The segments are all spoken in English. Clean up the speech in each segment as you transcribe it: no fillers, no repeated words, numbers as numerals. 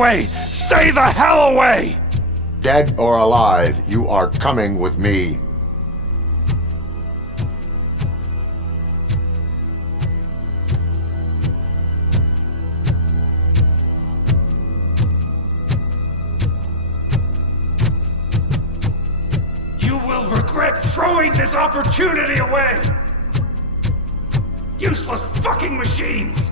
away! Stay the hell away! Dead or alive, you are coming with me. You will regret throwing this opportunity away! Useless fucking machines!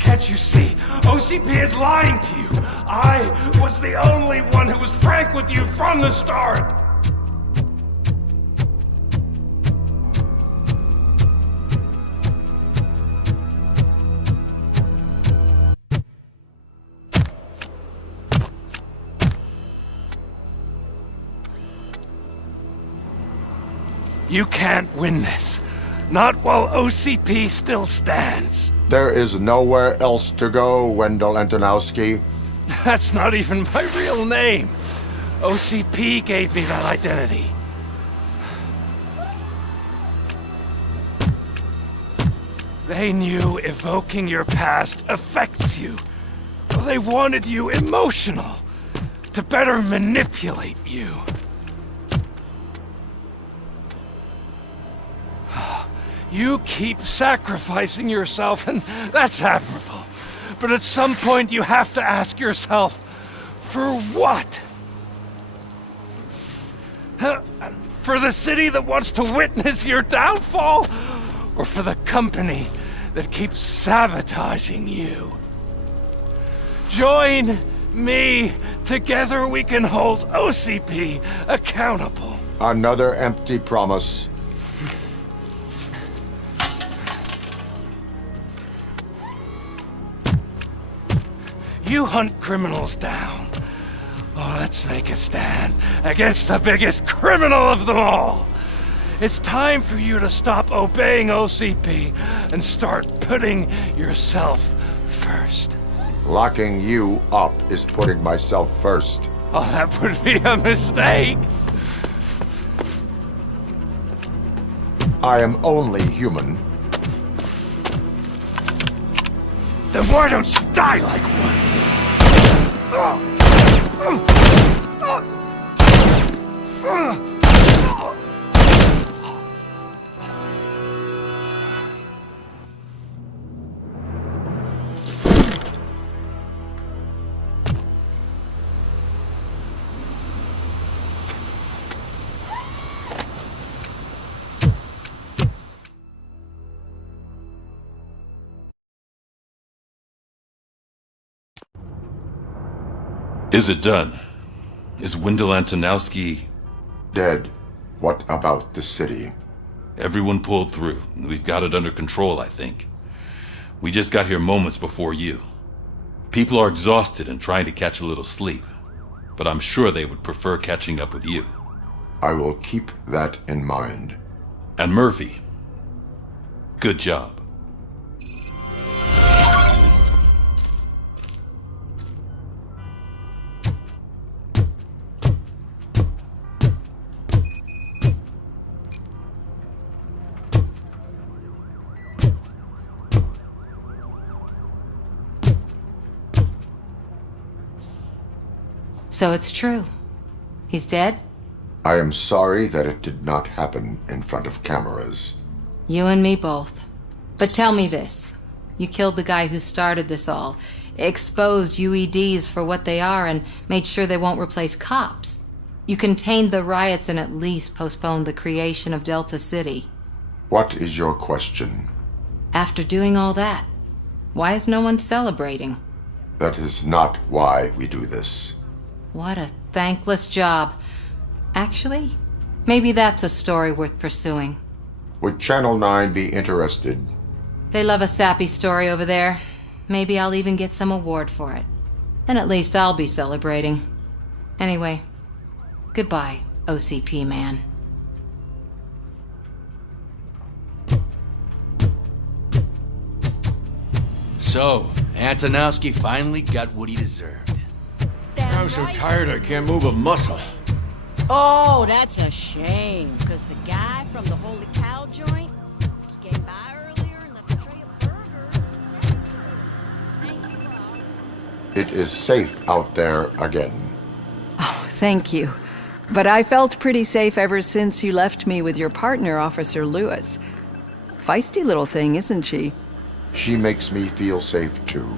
Can't you see? OCP is lying to you! I was the only one who was frank with you from the start! You can't win this. Not while OCP still stands. There is nowhere else to go, Wendell Antonowski. That's not even my real name. OCP gave me that identity. They knew evoking your past affects you. They wanted you emotional, to better manipulate you. You keep sacrificing yourself, and that's admirable. But at some point you have to ask yourself, for what? For the city that wants to witness your downfall? Or for the company that keeps sabotaging you? Join me. Together we can hold OCP accountable. Another empty promise. You hunt criminals down. Oh, let's make a stand against the biggest criminal of them all. It's time for you to stop obeying OCP and start putting yourself first. Locking you up is putting myself first. Oh, that would be a mistake. I am only human. Then why don't you die like one? Is it done? Is Wendell Antonowski... Dead. What about the city? Everyone pulled through. We've got it under control, I think. We just got here moments before you. People are exhausted and trying to catch a little sleep. But I'm sure they would prefer catching up with you. I will keep that in mind. And Murphy, good job. So it's true. He's dead? I am sorry that it did not happen in front of cameras. You and me both. But tell me this. You killed the guy who started this all, exposed UEDs for what they are, and made sure they won't replace cops. You contained the riots and at least postponed the creation of Delta City. What is your question? After doing all that, why is no one celebrating? That is not why we do this. What a thankless job. Actually, maybe that's a story worth pursuing. Would Channel 9 be interested? They love a sappy story over there. Maybe I'll even get some award for it. And at least I'll be celebrating. Anyway, goodbye, OCP man. So, Antonowski finally got what he deserved. I'm so tired I can't move a muscle. Oh, that's a shame. Because the guy from the Holy Cow joint, he came by earlier and left a tray of burgers. It is safe out there again. Oh, thank you. But I felt pretty safe ever since you left me with your partner, Officer Lewis. Feisty little thing, isn't she? She makes me feel safe too.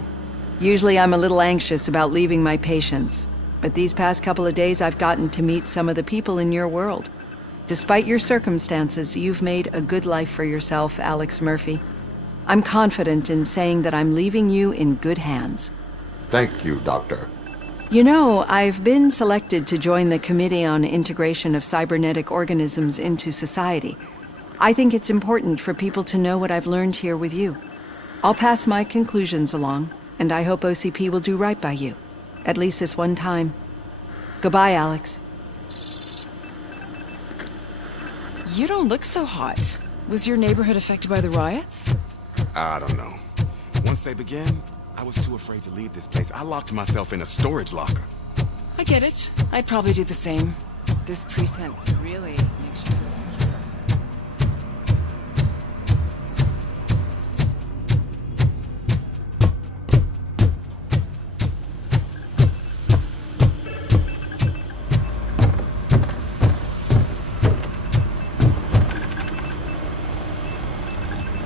Usually I'm a little anxious about leaving my patients, but these past couple of days I've gotten to meet some of the people in your world. Despite your circumstances, you've made a good life for yourself, Alex Murphy. I'm confident in saying that I'm leaving you in good hands. Thank you, Doctor. You know, I've been selected to join the Committee on Integration of Cybernetic Organisms into Society. I think it's important for people to know what I've learned here with you. I'll pass my conclusions along, and I hope OCP will do right by you. At least this one time. Goodbye, Alex. You don't look so hot. Was your neighborhood affected by the riots? I don't know. Once they began, I was too afraid to leave this place. I locked myself in a storage locker. I get it. I'd probably do the same. This precinct really makes you feel secure.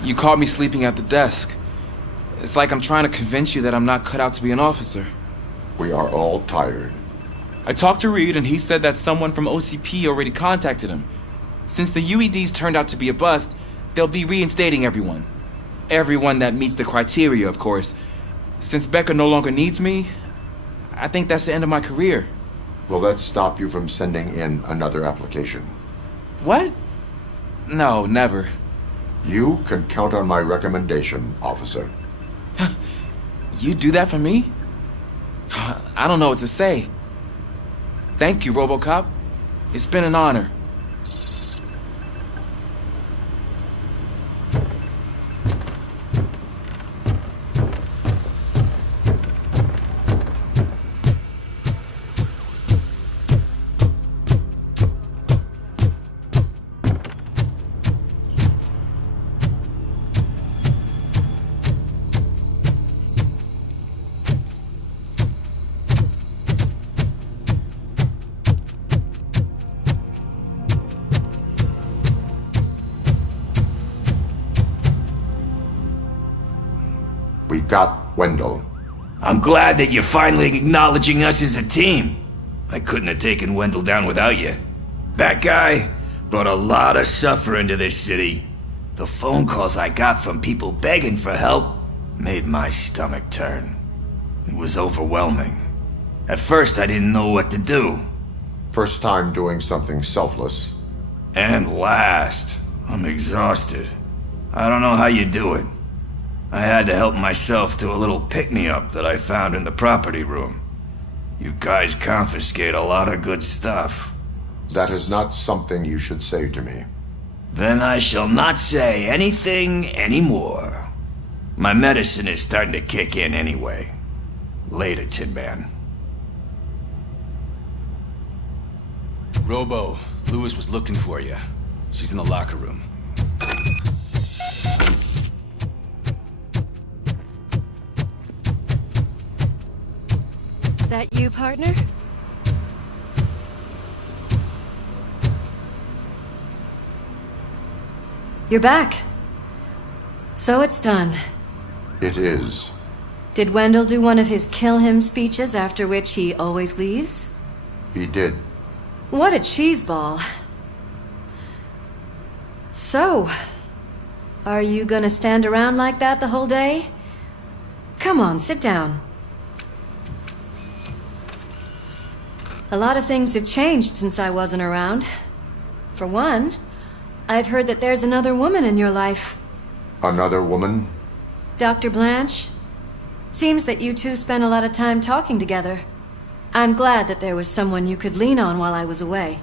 You caught me sleeping at the desk. It's like I'm trying to convince you that I'm not cut out to be an officer. We are all tired. I talked to Reed and he said that someone from OCP already contacted him. Since the UEDs turned out to be a bust, they'll be reinstating everyone. Everyone that meets the criteria, of course. Since Becca no longer needs me, I think that's the end of my career. Will that stop you from sending in another application? What? No, never. You can count on my recommendation, officer. You do that for me? I don't know what to say. Thank you, RoboCop. It's been an honor. We got Wendell. I'm glad that you're finally acknowledging us as a team. I couldn't have taken Wendell down without you. That guy brought a lot of suffering to this city. The phone calls I got from people begging for help made my stomach turn. It was overwhelming. At first I didn't know what to do. First time doing something selfless. And last, I'm exhausted. I don't know how you do it. I had to help myself to a little pick-me-up that I found in the property room. You guys confiscate a lot of good stuff. That is not something you should say to me. Then I shall not say anything anymore. My medicine is starting to kick in anyway. Later, Tin Man. Robo, Lewis was looking for you. She's in the locker room. That you, partner? You're back. So it's done. It is. Did Wendell do one of his kill him speeches after which he always leaves? He did. What a cheeseball. So, are you gonna stand around like that the whole day? Come on, sit down. A lot of things have changed since I wasn't around. For one, I've heard that there's another woman in your life. Another woman? Dr. Blanche. Seems that you two spent a lot of time talking together. I'm glad that there was someone you could lean on while I was away.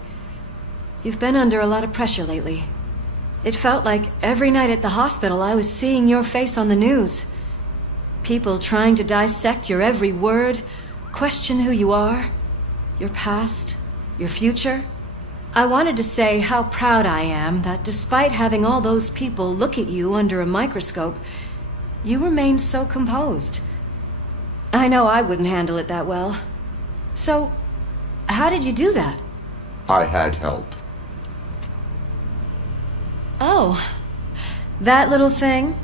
You've been under a lot of pressure lately. It felt like every night at the hospital I was seeing your face on the news. People trying to dissect your every word, question who you are, your past, your future. I wanted to say how proud I am that despite having all those people look at you under a microscope, you remain so composed. I know I wouldn't handle it that well. So, how did you do that? I had help. Oh, that little thing?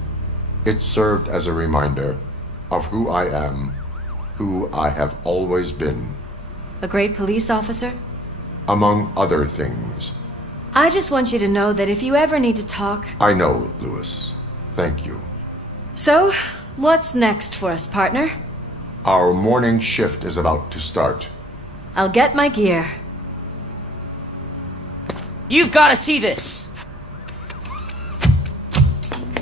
It served as a reminder of who I am, who I have always been. A great police officer? Among other things. I just want you to know that if you ever need to talk... I know, Lewis. Thank you. So, what's next for us, partner? Our morning shift is about to start. I'll get my gear. You've got to see this!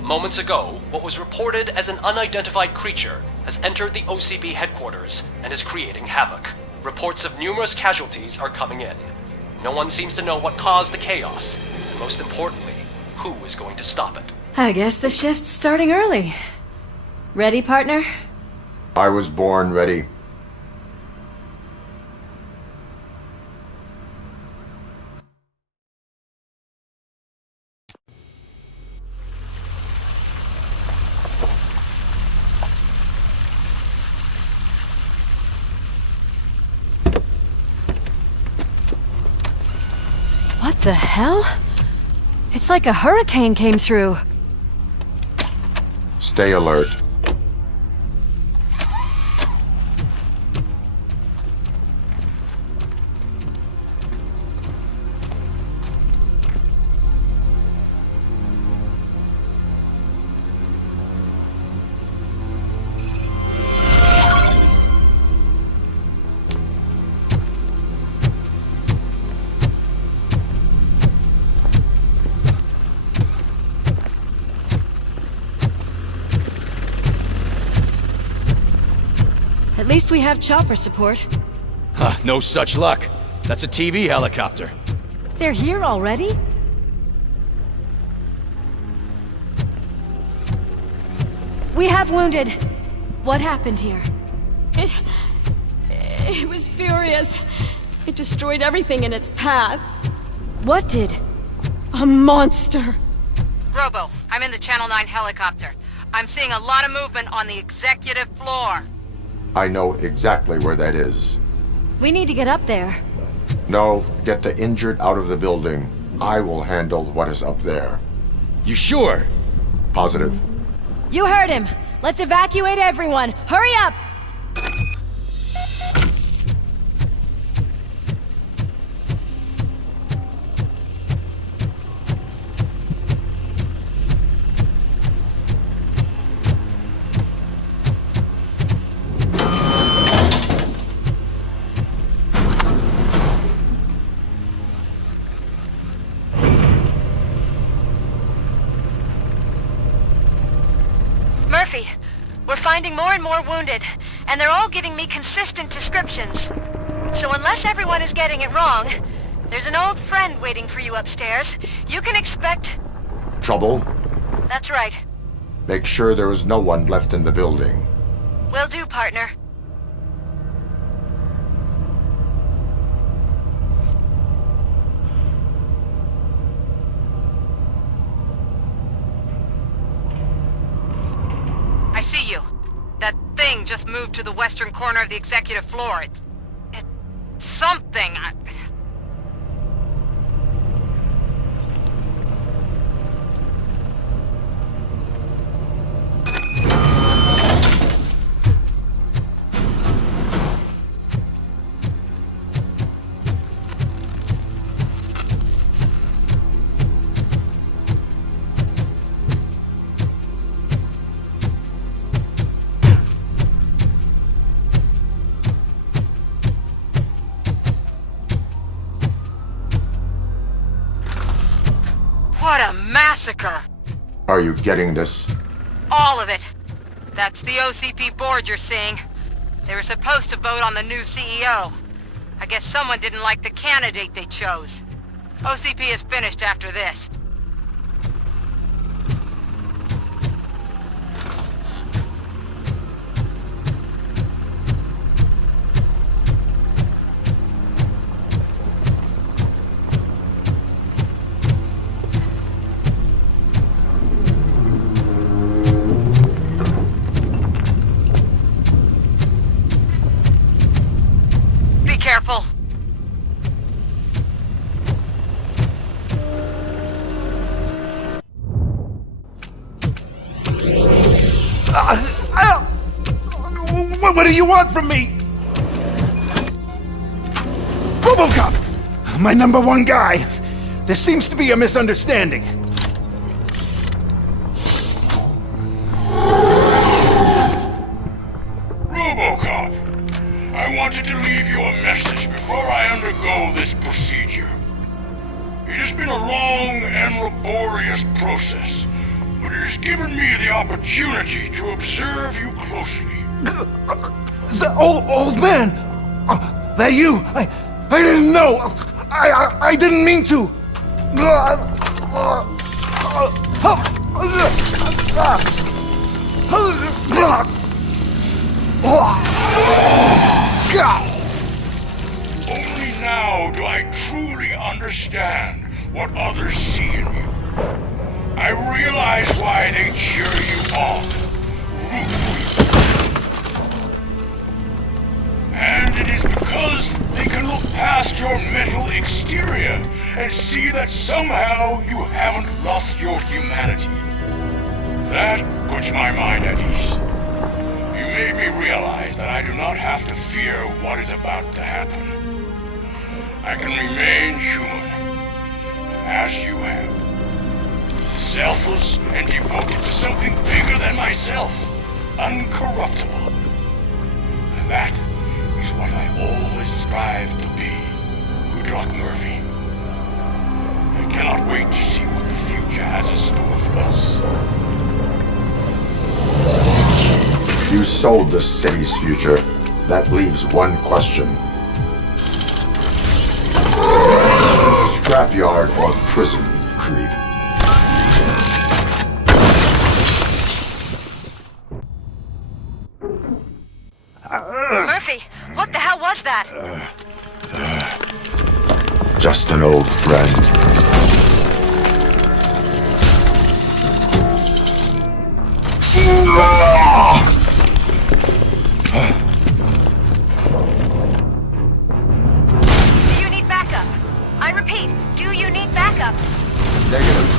Moments ago, what was reported as an unidentified creature has entered the OCP headquarters and is creating havoc. Reports of numerous casualties are coming in. No one seems to know what caused the chaos, and most importantly, who is going to stop it. I guess the shift's starting early. Ready, partner? I was born ready. What the hell? It's like a hurricane came through. Stay alert. At least we have chopper support. Huh, no such luck. That's a TV helicopter. They're here already? We have wounded. What happened here? It was furious. It destroyed everything in its path. What did? A monster. Robo, I'm in the Channel 9 helicopter. I'm seeing a lot of movement on the executive floor. I know exactly where that is. We need to get up there. No, get the injured out of the building. I will handle what is up there. You sure? Positive. You heard him. Let's evacuate everyone. Hurry up! Murphy, we're finding more and more wounded, and they're all giving me consistent descriptions. So unless everyone is getting it wrong, there's an old friend waiting for you upstairs. You can expect... Trouble? That's right. Make sure there is no one left in the building. Will do, partner. I see you. That thing just moved to the western corner of the executive floor. It's something. What a massacre! Are you getting this? All of it. That's the OCP board you're seeing. They were supposed to vote on the new CEO. I guess someone didn't like the candidate they chose. OCP is finished after this. What do you want from me? RoboCop! My number one guy. There seems to be a misunderstanding. RoboCop, I wanted to leave you a message before I undergo this procedure. It has been a long and laborious process, but it has given me the opportunity to observe you closely. The old man! That you! I didn't know! I didn't mean to! Only now do I truly understand what others see in you. I realize why they cheer you on, root for you. And it is because they can look past your mental exterior and see that somehow you haven't lost your humanity. That puts my mind at ease. You made me realize that I do not have to fear what is about to happen. I can remain human, as you have. Selfless and devoted to something bigger than myself. Uncorruptible. And that is what I always strive to be, Goodrock Murphy. I cannot wait to see what the future has in store for us. You sold the city's future. That leaves one question. Scrapyard or prison, creep? Murphy, what the hell was that? Just an old friend. Do you need backup? I repeat, do you need backup? Negative.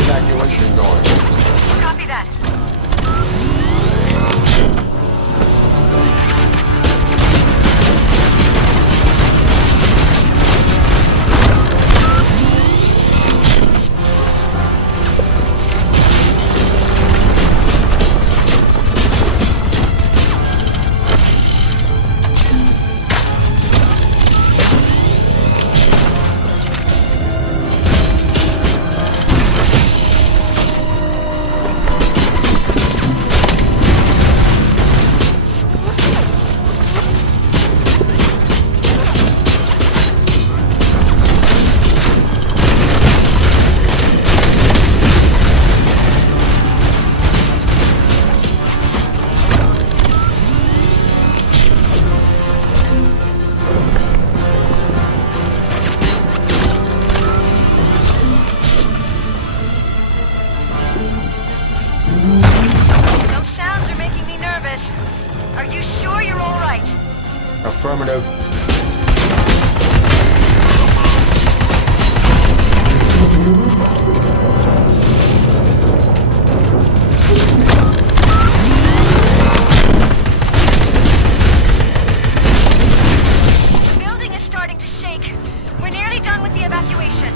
Evacuation going. Copy that. Those sounds are making me nervous. Are you sure you're all right? Affirmative. The building is starting to shake. We're nearly done with the evacuation.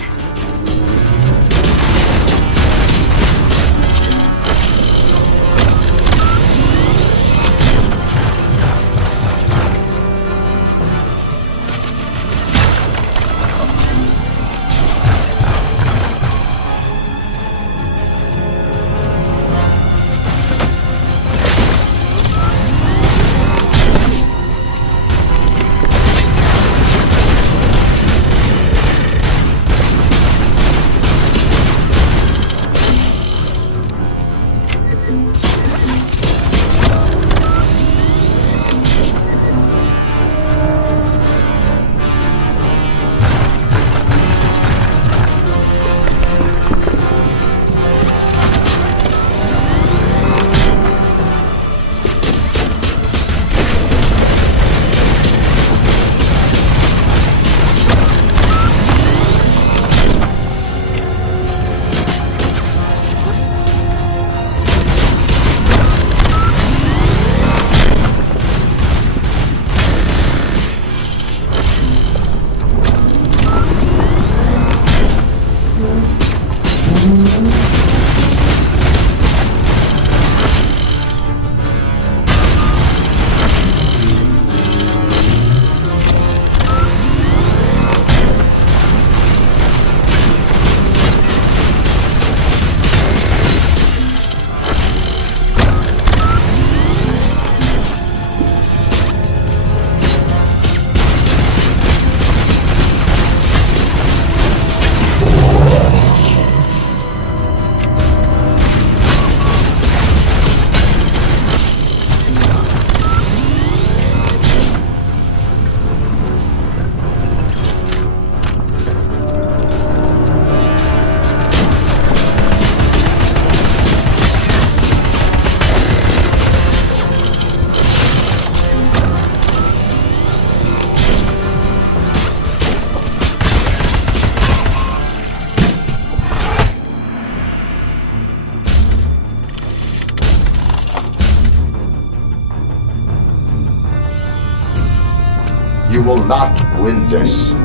You will not win this.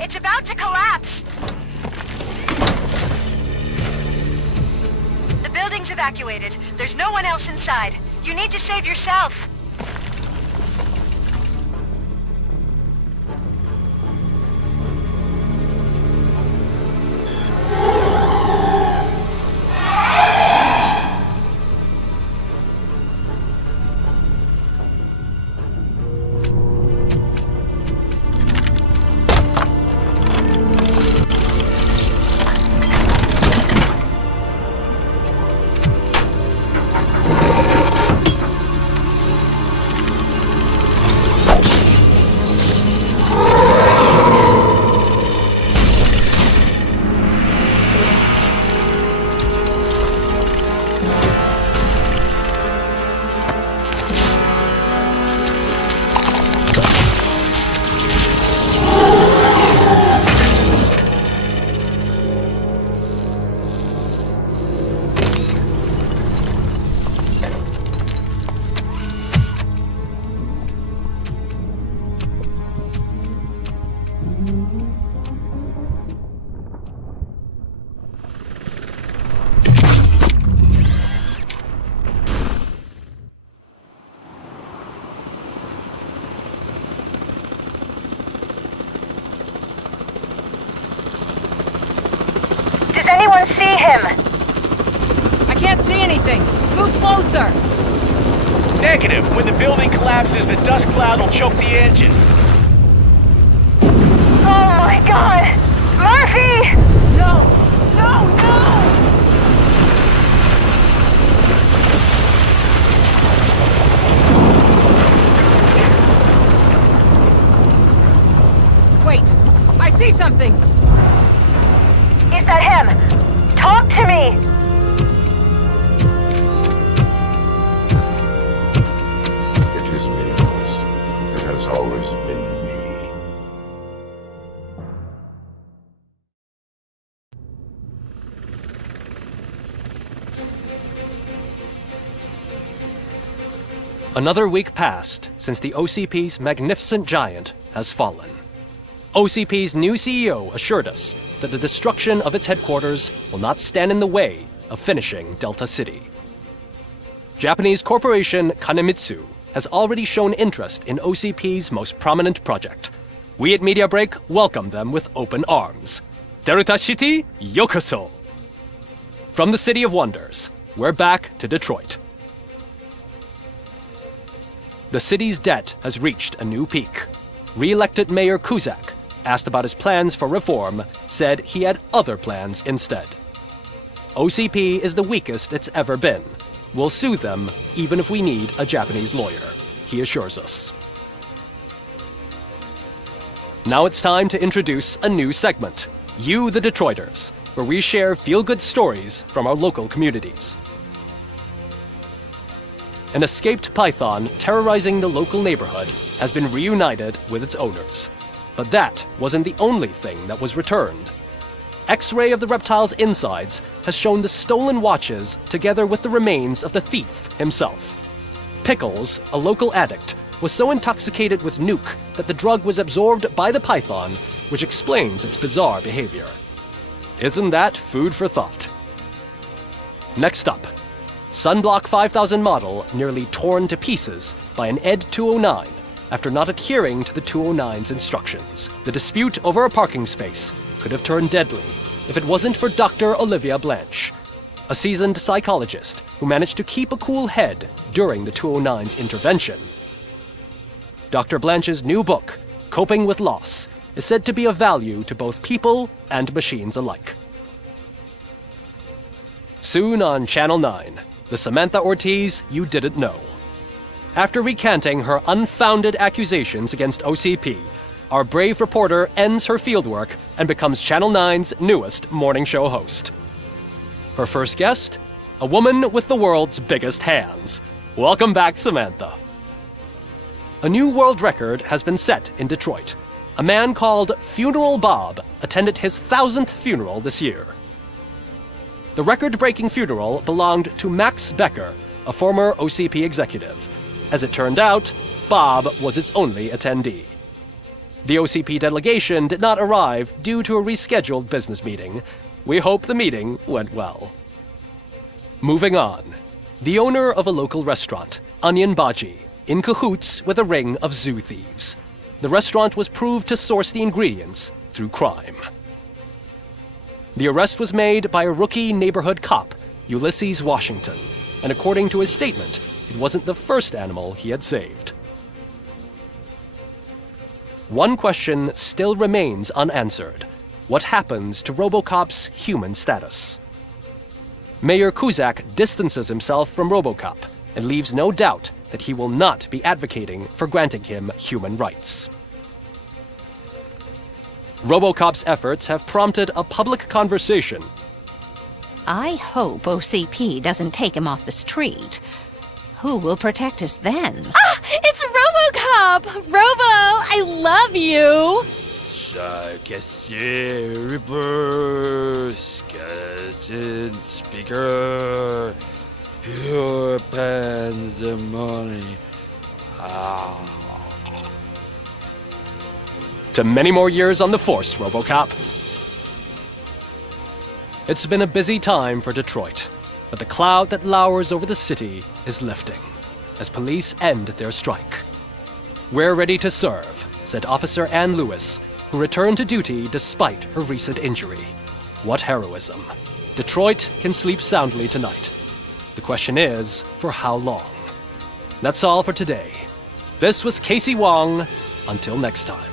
It's about to collapse! The building's evacuated. There's no one else inside. You need to save yourself. I can't see anything. Move closer. Negative. When the building collapses, the dust cloud will choke the engine. Oh my god! Murphy! No! No, no! Wait! I see something! Is that him? Talk to me! It is me, Lewis. It has always been me. Another week passed since the OCP's magnificent giant has fallen. OCP's new CEO assured us that the destruction of its headquarters will not stand in the way of finishing Delta City. Japanese corporation Kanemitsu has already shown interest in OCP's most prominent project. We at Media Break welcome them with open arms. Delta City, yokoso! From the City of Wonders, we're back to Detroit. The city's debt has reached a new peak. Re-elected Mayor Kuzak, asked about his plans for reform, said he had other plans instead. OCP is the weakest it's ever been. We'll sue them even if we need a Japanese lawyer, he assures us. Now it's time to introduce a new segment, You the Detroiters, where we share feel-good stories from our local communities. An escaped python terrorizing the local neighborhood has been reunited with its owners. But that wasn't the only thing that was returned. X-ray of the reptile's insides has shown the stolen watches together with the remains of the thief himself. Pickles, a local addict, was so intoxicated with nuke that the drug was absorbed by the python, which explains its bizarre behavior. Isn't that food for thought? Next up, Sunblock 5000 model nearly torn to pieces by an ED 209 after not adhering to the 209's instructions. The dispute over a parking space could have turned deadly if it wasn't for Dr. Olivia Blanche, a seasoned psychologist who managed to keep a cool head during the 209's intervention. Dr. Blanche's new book, Coping with Loss, is said to be of value to both people and machines alike. Soon on Channel 9, the Samantha Ortiz you didn't know. After recanting her unfounded accusations against OCP, our brave reporter ends her fieldwork and becomes Channel 9's newest morning show host. Her first guest? A woman with the world's biggest hands. Welcome back, Samantha. A new world record has been set in Detroit. A man called Funeral Bob attended his 1000th funeral this year. The record-breaking funeral belonged to Max Becker, a former OCP executive. As it turned out, Bob was its only attendee. The OCP delegation did not arrive due to a rescheduled business meeting. We hope the meeting went well. Moving on. The owner of a local restaurant, Onion Baji, in cahoots with a ring of zoo thieves. The restaurant was proved to source the ingredients through crime. The arrest was made by a rookie neighborhood cop, Ulysses Washington, and according to his statement, it wasn't the first animal he had saved. One question still remains unanswered. What happens to RoboCop's human status? Mayor Kuzak distances himself from RoboCop and leaves no doubt that he will not be advocating for granting him human rights. RoboCop's efforts have prompted a public conversation. I hope OCP doesn't take him off the street. Who will protect us then? Ah! It's RoboCop! Robo, I love you! Reaper, skeleton speaker, pure pandemonium. To many more years on the force, RoboCop. It's been a busy time for Detroit, but the cloud that lowers over the city is lifting as police end their strike. We're ready to serve, said Officer Ann Lewis, who returned to duty despite her recent injury. What heroism. Detroit can sleep soundly tonight. The question is, for how long? That's all for today. This was Casey Wong. Until next time.